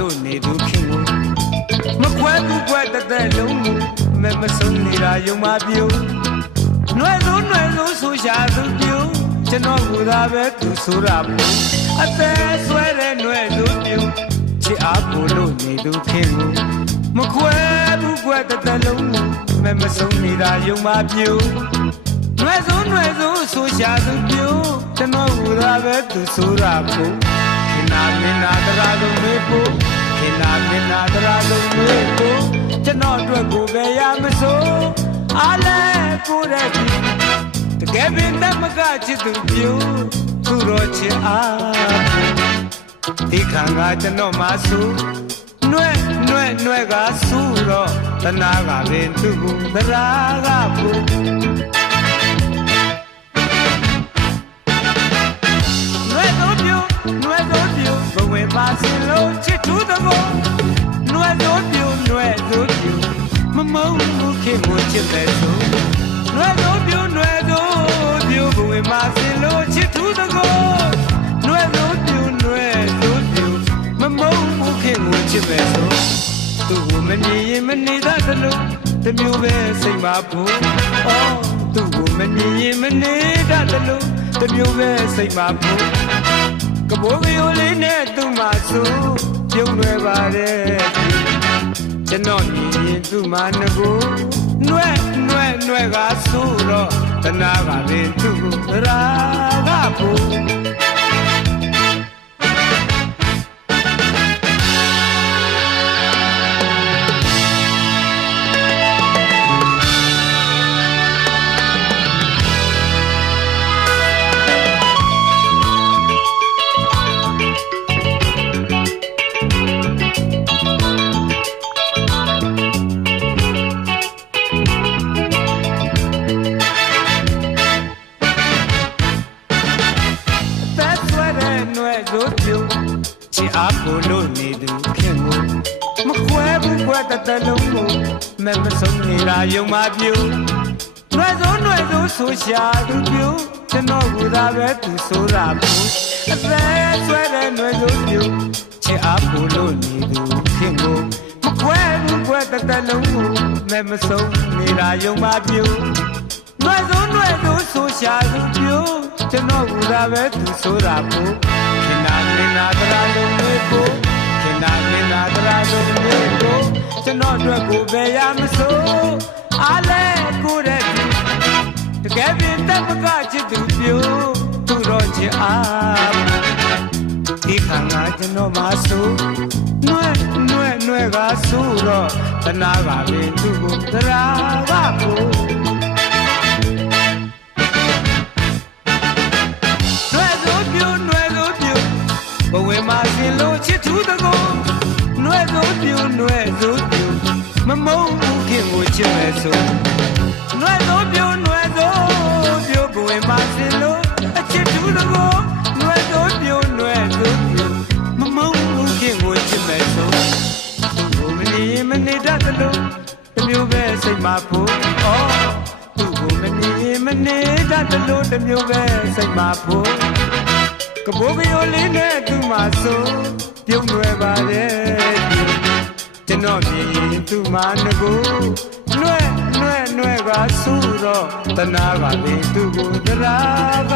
လို့နေသူခင်ကိုမခွဲဘူးခွဲတဲ့တဲ့လုံးကိုမမဆုံးနေတာယုံမပြုတ်နှွယ်စုံနှွယ်စုံဆိုရှာစုပြုတ်ကျွန်တော်ကသာပဲသူဆိုတာဘူးအသက်ဆွဲတဲ့နှွယ်စုပြုတ်ချစ်အားကိုလို့နေသူခင်ကိုမခွဲဘူးခွဲတဲ့တဲ့လုံးကိုမမဆုံးနေတာယုံမပြုတ်နှွယ်စုံနှွယ်စုံဆိုရှာစုပြုတ်ကျွန်တော်ကသာပဲသူဆိုတာဘူးနာမင်းနာတရာကုန်မေဖို့ နာမင်းနာတရာလုံးမေးဖို့ကျွန်တော်အတွက်ကိုပဲရမစိုးအားလဲကိုတဲ့ဒီတကယ်ပင်တမကချစ်သူပြုသူတော်ချစ်အားဒီခံကကျွန်တော်မဆူနှွဲ့နှွဲ့နှွဲ့ကဆူတော့တနာကပင်သူ့ကိုသရာကဖို့ ခင်ကိုချစ်တယ်ဆိုနှွဲ့သောပြုနှွဲ့သောပြုဘဝင်ပါစင်လို့ချစ်သူတကောနှွဲ့သောပြုနှွဲ့သောပြုမမုန်းမှုခင်ကိုချစ်တယ်ဆိုသူ့ကိုမမြင်ရင်မနေတတ်သလိုတစ်မျိုးပဲစိတ်မဖို့အော်သူ့ကိုမမြင်ရင်မနေတတ်သလိုတစ်မျိုးပဲစိတ်မဖို့ကဘိုးကရိုးလေးနဲ့သူ့မှာဆိုပြုံးလွယ်ပါတယ် ကျွန်တော်မြင်ရင်သူ့မှာငကိုနှွဲ့နှွဲ့နှွဲ့ကဆိုတော့တနာကပင်သူ့ကိုရာကဖို့ တဲ့နှွဲ့သို့ပြုံးချစ်အားကိုလို့နေသူခင်ကိုမခွဲဘူးခွဲတတလုံးကိုမမဆုံးနေတာယုံမပြုံးနှွဲ့စိုးနှွဲ့စိုးဆိုရှာသူပြုံးကျွန်တော်ကသာပဲသူဆိုတာဘူးအသက်ဆွဲတဲ့နှွဲ့သို့ပြုံးချစ်အားကိုလို့နေသူခင်ကိုမခွဲဘူးခွဲတတလုံးကိုမမဆုံးနေတာယုံမပြုံး နှွဲ့စိုးနှွဲ့စိုးဆိုရှာသူပြုကျွန်တော်ကသာပဲသူဆိုတာဖို့ခင်နာမင်းနာတရာလုံးလေးကိုခင်နာမင်းနာတရာလုံးလေးကိုကျွန်တော်အတွက်ကိုပဲရမစိုးအားလဲကိုတဲ့သူတကယ်ပင်တမကချစ်သူပြုသူတော်ချစ်အားဒီခံကကျွန်တော်မဆိုးနှွဲ့နှွဲ့နှွဲ့ကဆိုးတော့တနာကပင်သူ့ကိုတရာက ကိုချစ်မယ်ဆိုနှွဲ့စိုးပြူနှွဲ့စိုးပြူဘဝမှာရှင်လို့အချစ်သူတကောနှွဲ့စိုးပြူနှွဲ့စိုးပြူမမုန်းဘူးခင်ကိုချစ်မယ်ဆိုသူ့ကိုမနေရင်မနေတတ်သလိုတစ်မျိုးပဲစိတ်မဖို့ဩသူ့ကိုမနေရင်မနေတတ်သလိုတစ်မျိုးပဲစိတ်မဖို့ကဘိုးကရိုးလေးနဲ့သူ့မှာဆိုပြုံးလွယ်ပါတယ်ကျွန်တော်မြင်ရင်သူ့မှာငကို နှဲ့နှဲ့နှဲ့ကဆူတော့တနာကလေသူ့ကိုတရာက